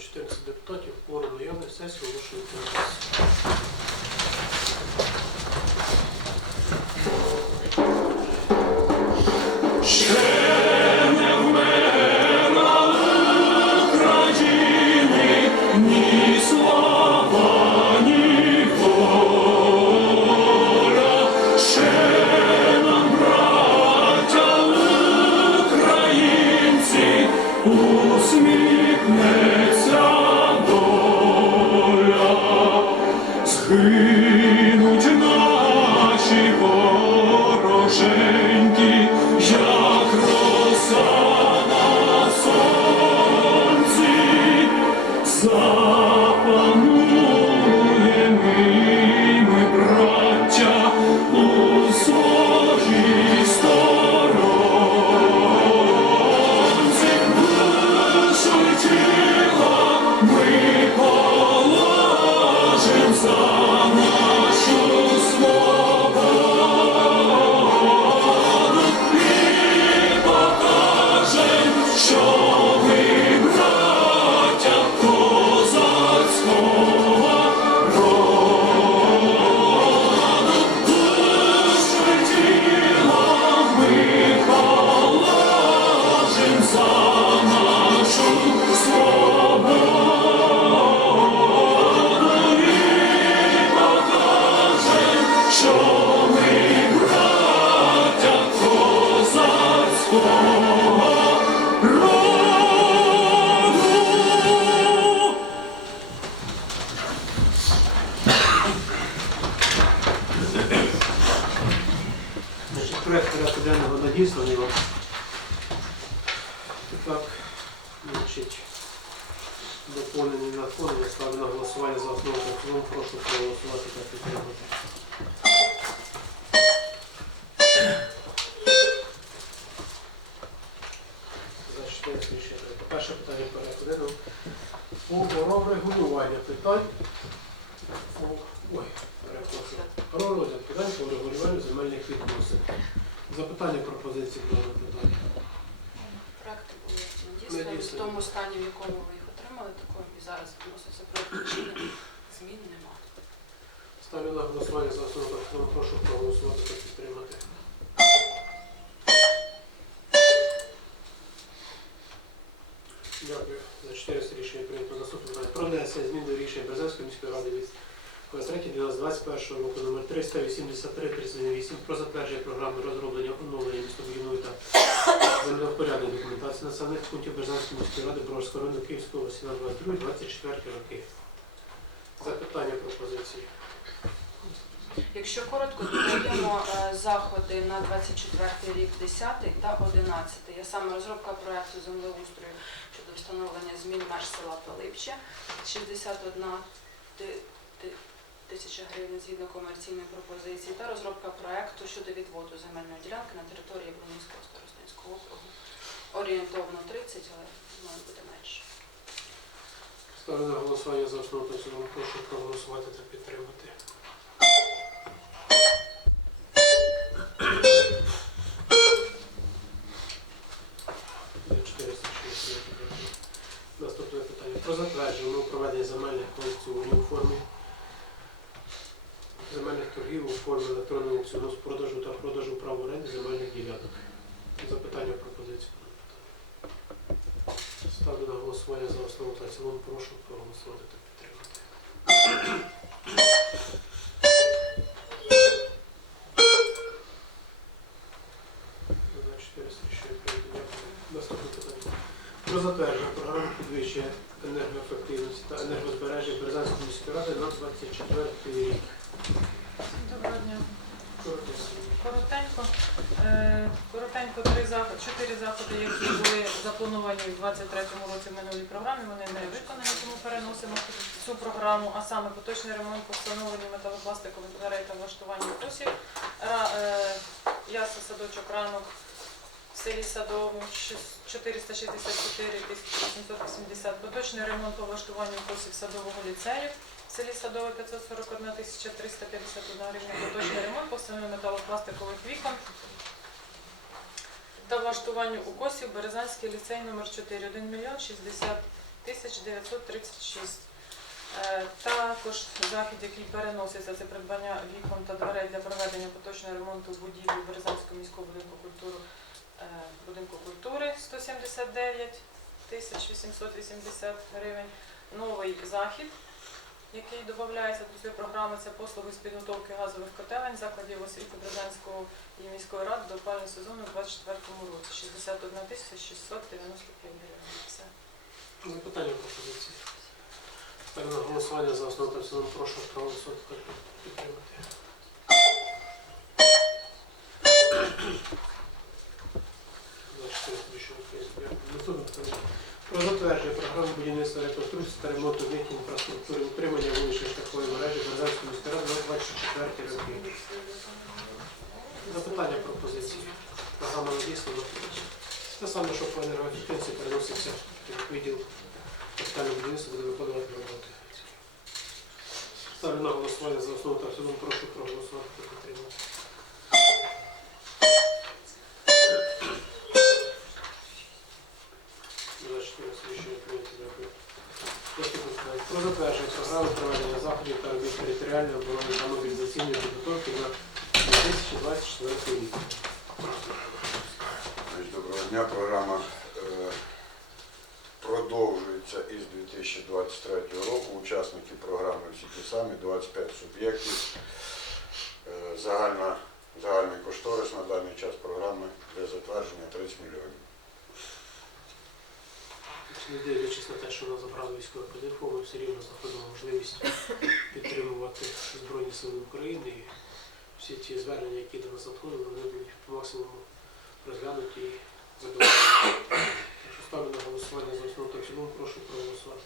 14 депутатів, кворум наявний, сесію оголошую значить, доповнений на фон, я ставлю на голосування за основу та. Прошу проголосувати та підтримати. За 14 рішення. Перше питання денного. Про регулювання питань. Ой, перепрошую. Про розгляд питань по регулюванню земельних відносин. Запитання пропозиції до питання. В тому стані, в якому ви їх отримали, такого і зараз вноситься проект рішення. Змін нема. Ставлю на голосування за основу та. Прошу проголосувати та підтримати. Дякую. За 400 рішення прийнято. Наступне питання. Про внесення змін до рішення від 23.12.21 року номер 383 38 про затвердження програми розроблення оновлення містобудівної та землевпорядної документації населених пунктів Березанської міської ради Броварського району Київської області на 22-24 роки. Запитання пропозиції. Якщо коротко, додаємо е, заходи на 24 рік 10 та 11. Я саме розробка проекту землеустрою щодо встановлення змін меж села Пилипче 61 ти- ти- тисяча гривень згідно комерційної пропозиції та розробка проекту щодо відводу земельної ділянки на території Брунівського старостинського округу. Орієнтовно 30, але має бути менше. Ставлю на голосування за основу цілому. Прошу проголосувати та підтримати. За 460 років. Наступне питання. Про затвердження умов проведення земельних аукціонів у формі земельних торгів у формі електронного аукціону з продажу та продажу прав оренди земельних ділянок. Запитання пропозиції. Ставлю на голосування за основу та цілому. Прошу проголосувати та підтримати. За 400 рішення прийнято. Дякую. Наступне питання. Про затвердження програми підвищення енергоефективності та енергозбереження Березанської міської ради на 24 рік. Доброго дня. Коротко. Коротенько. Е, Коротенько три заходи, чотири заходи, які були заплановані у 23-му році в минулій програмі, вони не виконані, тому переносимо цю програму, а саме поточний ремонт по встановленню металопластикових дверей та влаштування косів. Ра- е, садочок ранок в селі Садовому 464 880. Поточний ремонт по влаштуванню косів садового ліцею в селі Садове 541 351 гривня. Поточний ремонт по металопластикових вікон та влаштуванню укосів Березанський ліцей номер 4 1 мільйон 60 тисяч 936. Е, Також захід, який переноситься, це придбання вікон та дверей для проведення поточного ремонту будівлі Березанського міського будинку культури, е, будинку культури 179 тисяч 880 гривень. Новий захід, який додається до цієї програми, це послуги з підготовки газових котелень закладів освіти Березанського і міської ради до опалювального сезону у 2024 році 61 тисяча 695 гривень. Все. Запитання пропозиції. Ставлю на голосування за основу цілому. Прошу проголосувати та підтримати. Про затвердження програми будівництва реконструкції та ремонту об'єктів інфраструктури утримання вуличної шляхової мережі Березанської міської ради на 24 роки. Запитання пропозиції. Програма надіслана. Те саме, що по енергоефективності переноситься відділ капітального будівництва буде виконувати роботи. Ставлю на голосування за основу та в цілому. Прошу проголосувати та підтримати. Про затвердження програми проведення заходів та робіт територіальної оборони та мобілізаційної підготовки на 2024 рік. Доброго дня. Програма е, продовжується із 2023 року. Учасники програми всі ті самі, 25 суб'єктів. Е, Загальна, загальний кошторис на даний час програми для затвердження 30 мільйонів. Не дивлячись на те, що вона забрала військове ПДФО, ми все рівно знаходимо можливість підтримувати Збройні Сили України і всі ті звернення, які до нас надходили, вони будуть по максимуму розглянуті і. Якщо ставлю на голосування за основу та в прошу проголосувати.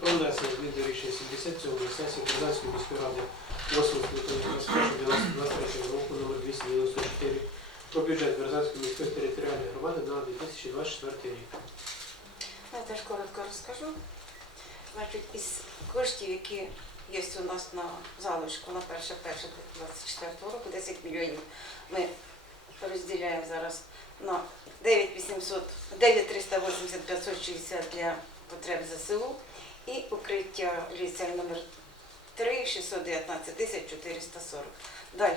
Про внесення змін до рішення 77 сесії Березанської міської ради 8 скликання 23 року номер 294 про бюджет Березанської міської територіальної громади на 2024 рік. Я теж коротко розкажу. Значить, із коштів, які є у нас на залишку на 1.1.24 року, 10 мільйонів, ми розділяємо зараз на 9800, 9380 560 для потреб ЗСУ і укриття ліцей номер 3 619 тисяч 440. Далі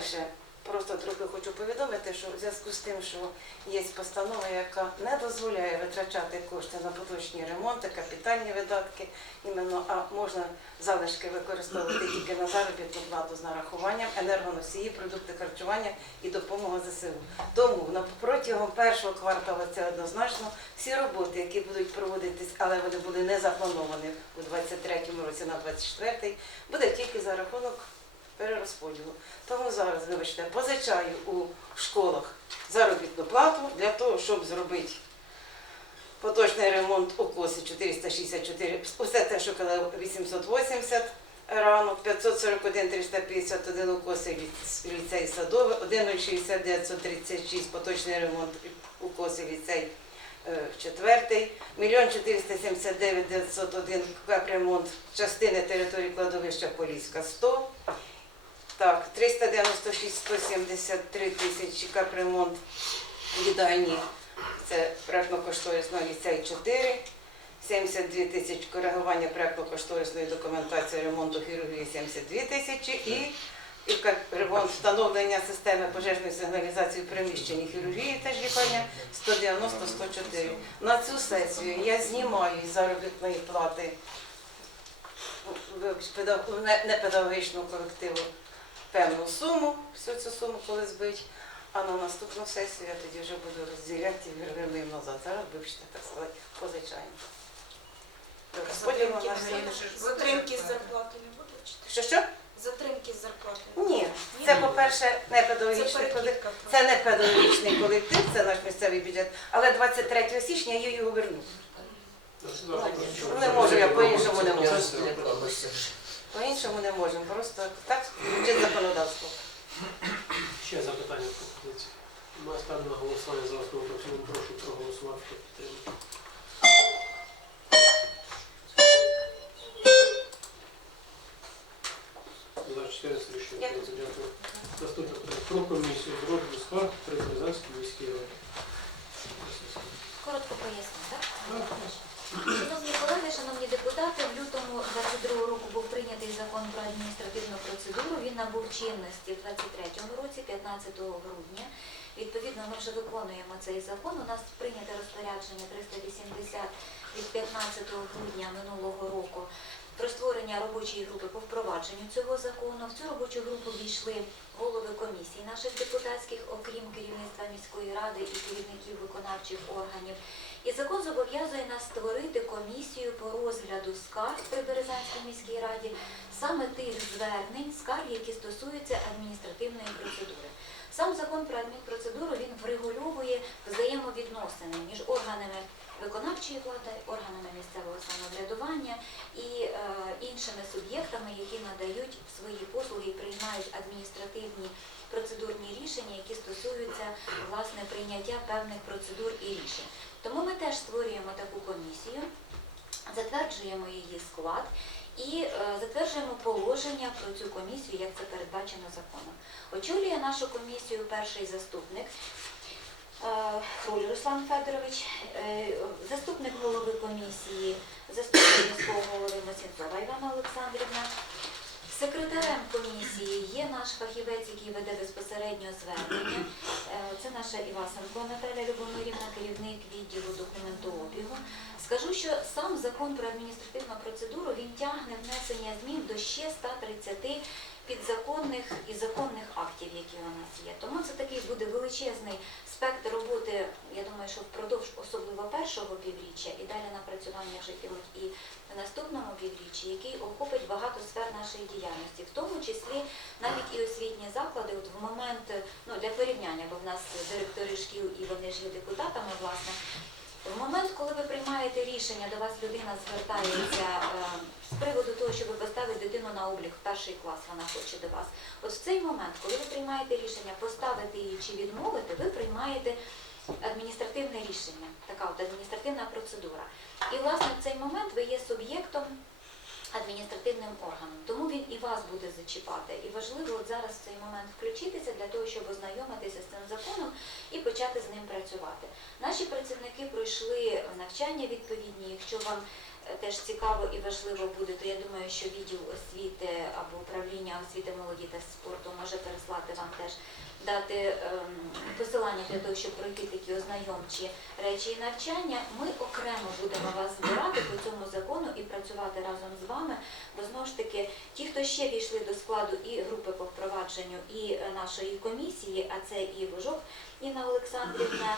просто трохи хочу повідомити, що в зв'язку з тим, що є постанова, яка не дозволяє витрачати кошти на поточні ремонти, капітальні видатки, іменно, а можна залишки використовувати тільки на заробітну плату з нарахуванням, енергоносії, продукти харчування і допомога ЗСУ. Тому на протягом першого кварталу це однозначно всі роботи, які будуть проводитись, але вони були не заплановані у 23-му році на 24-й, буде тільки за рахунок перерозподілу. Тому зараз, вибачте, позичаю у школах заробітну плату для того, щоб зробити поточний ремонт у косі 464, усе те, що казав 880 ранок, 541 351 у косі ліцей садовий, 1,60 936 поточний ремонт у косі ліцей е, четвертий, мільйон 479 901 капремонт частини території кладовища Поліська 100, так, 396 173 тисячі капремонт їдальні, це проектно-кошторисного ліцей 4, 72 тисячі коригування проектно-кошторисної документації ремонту хірургії 72 тисячі. І, і ремонт встановлення системи пожежної сигналізації в приміщенні хірургії теж лікарня 190-104. На цю сесію я знімаю заробітної плати не педагогічного колективу певну суму, всю цю суму коли збить, а на наступну сесію я тоді вже буду розділяти і вернемо назад. Зараз, вибачте, так сказати, позичаємо. На. Затримки з зарплати не буде? Що що? Затримки з зарплати. Ні, це, по-перше, не педагогічний колектив. Це не педагогічний колектив, це наш місцевий бюджет, але 23 січня я його верну. Не можу, я по-іншому не можу. По-іншому не можемо, просто так вчить законодавство. Ще запитання пропозиції. Ми ставлю на голосування за основу в. Прошу проголосувати та підтримати. За 14 рішення Дякую. Наступне питання. Про комісію з розгляду скарг при Березанській міській раді. Коротко поясню, так? Так, Шановні депутати, в лютому 22 року був прийнятий закон про адміністративну процедуру. Він набув чинності в 23 році, 15 грудня. Відповідно, ми вже виконуємо цей закон. У нас прийнято розпорядження 380 від 15 грудня минулого року про створення робочої групи по впровадженню цього закону. В цю робочу групу війшли голови комісій наших депутатських, окрім керівництва міської ради і керівників виконавчих органів. І закон зобов'язує нас створити комісію по розгляду скарг при Березанській міській раді, саме тих звернень, скарг, які стосуються адміністративної процедури. Сам закон про адмінпроцедуру він врегульовує взаємовідносини між органами виконавчої влади, органами місцевого самоврядування і е, іншими суб'єктами, які надають свої послуги і приймають адміністративні процедурні рішення, які стосуються власне прийняття певних процедур і рішень. Тому ми теж створюємо таку комісію, затверджуємо її склад і е, затверджуємо положення про цю комісію, як це передбачено законом. Очолює нашу комісію перший заступник. е, Хруль Руслан Федорович, е, заступник голови комісії, заступник міського голови Мосінцова Івана Олександрівна. Секретарем комісії є наш фахівець, який веде безпосередньо звернення. Е, Це наша Івасенко Наталя Любомирівна, керівник відділу документообігу. Скажу, що сам закон про адміністративну процедуру він тягне внесення змін до ще 130 підзаконних і законних які у нас є. Тому це такий буде величезний спектр роботи, я думаю, що впродовж особливо першого півріччя і далі напрацювання підуть і в наступному півріччі, який охопить багато сфер нашої діяльності, в тому числі навіть і освітні заклади. От в момент ну для порівняння, бо в нас директори шкіл і вони ж є депутатами, власне. В момент, коли ви приймаєте рішення, до вас людина звертається е, з приводу того, щоб поставити дитину на облік в перший клас, вона хоче до вас. От в цей момент, коли ви приймаєте рішення поставити її чи відмовити, ви приймаєте адміністративне рішення, така от адміністративна процедура. І власне в цей момент ви є суб'єктом адміністративним органом. Тому він і вас буде зачіпати. І важливо от зараз в цей момент включитися для того, щоб ознайомитися з цим законом і почати з ним працювати. Наші працівники пройшли навчання відповідні. Якщо вам е, теж цікаво і важливо буде, то я думаю, що відділ освіти або управління освіти молоді та спорту може переслати вам теж дати ем, посилання для того, щоб пройти такі ознайомчі речі і навчання. Ми окремо будемо вас збирати по цьому закону і працювати разом з вами. Бо знову ж таки, ті, хто ще війшли до складу і групи по впровадженню, і е, нашої комісії, а це і Божок Інна Олександрівна.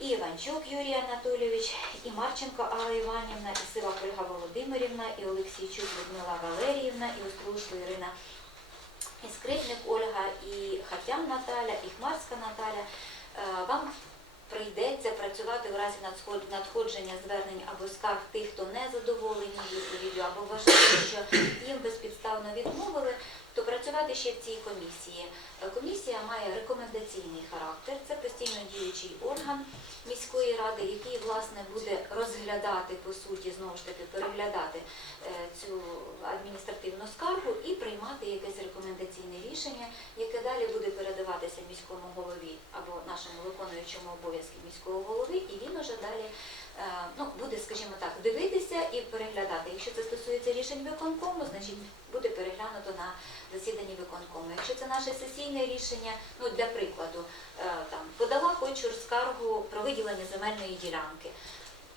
І Іванчук Юрій Анатолійович, і Марченко Алла Іванівна, і Сива Ольга Володимирівна, і Олексійчук Людмила Валеріївна, і Острушко Ірина і Скрипник Ольга, і Хатян Наталя, і Хмарська Наталя. Е, Вам прийдеться працювати в разі надходження звернень або скарг тих, хто не задоволений відповіддю, або вважає, що їм безпідставно відмовили, то працювати ще в цій комісії. Е, Комісія має рекомендаційний характер, це постійно діючий орган міської ради, який власне буде розглядати по суті, знову ж таки переглядати е, цю адміністративну скаргу і приймати якесь рекомендаційне рішення, яке далі буде передаватися міському голові або нашому виконуючому обов'язки міського голови, і він уже далі е, ну, буде, скажімо так, дивитися і переглядати. Якщо це стосується рішень виконкому, значить буде переглянуто на засіданні виконкому. Якщо це наше сесійне рішення, ну для прикладу, е, там подала хочу скаргу про виділення земельної ділянки.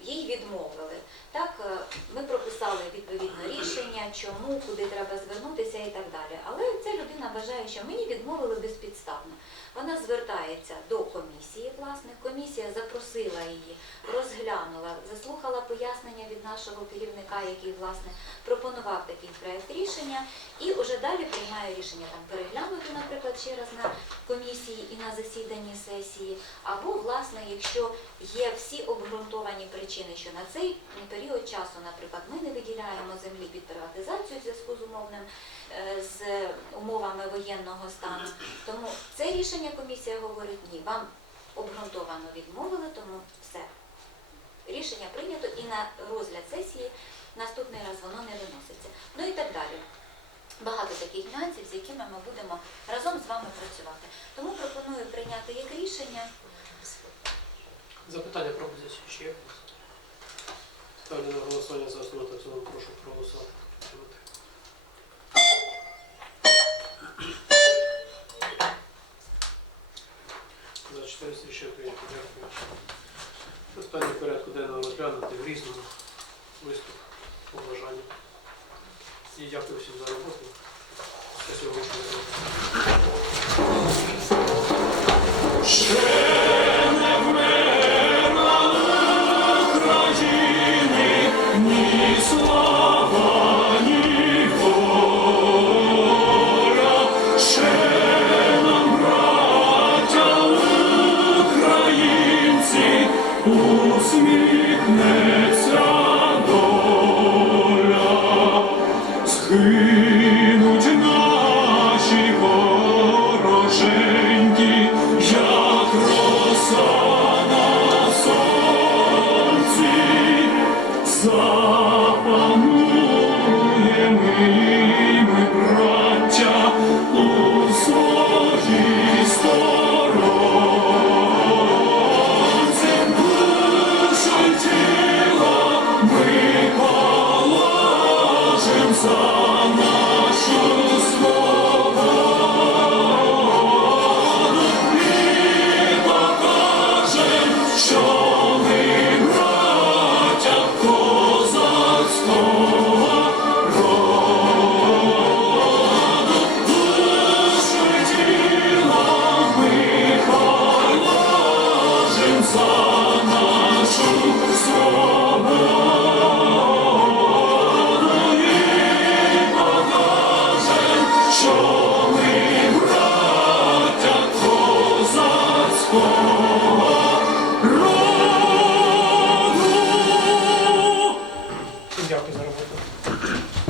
Їй відмовили. Так, е, ми прописали відповідне рішення, чому, куди треба звернутися і так далі. Але ця людина вважає, що мені відмовили безпідставно. Вона звертається до комісії, власне, комісія запросила її, розглянула, заслухала пояснення від нашого керівника, який власне пропонував такий проект рішення, і вже далі приймає рішення там переглянути, наприклад, ще раз на комісії і на засіданні сесії, або власне, якщо є всі обґрунтовані причини, що на цей період часу, наприклад, ми не виділяємо землі під приватизацію в зв'язку з умовним е, з умовами воєнного стану. Тому це рішення комісія говорить ні, вам обґрунтовано відмовили, тому все. Рішення прийнято і на розгляд сесії наступний раз воно не виноситься. Ну і так далі. Багато таких нюансів, з якими ми будемо разом з вами працювати. Тому пропоную прийняти як рішення. Запитання пропозиції ще є? Ставлю на голосування за основу та в прошу проголосувати. За 400 ще прийнято. Дякую. Питання порядку денного розглянути в різному виступ по бажанню. І дякую всім за роботу. Спасибо сьогоднішнього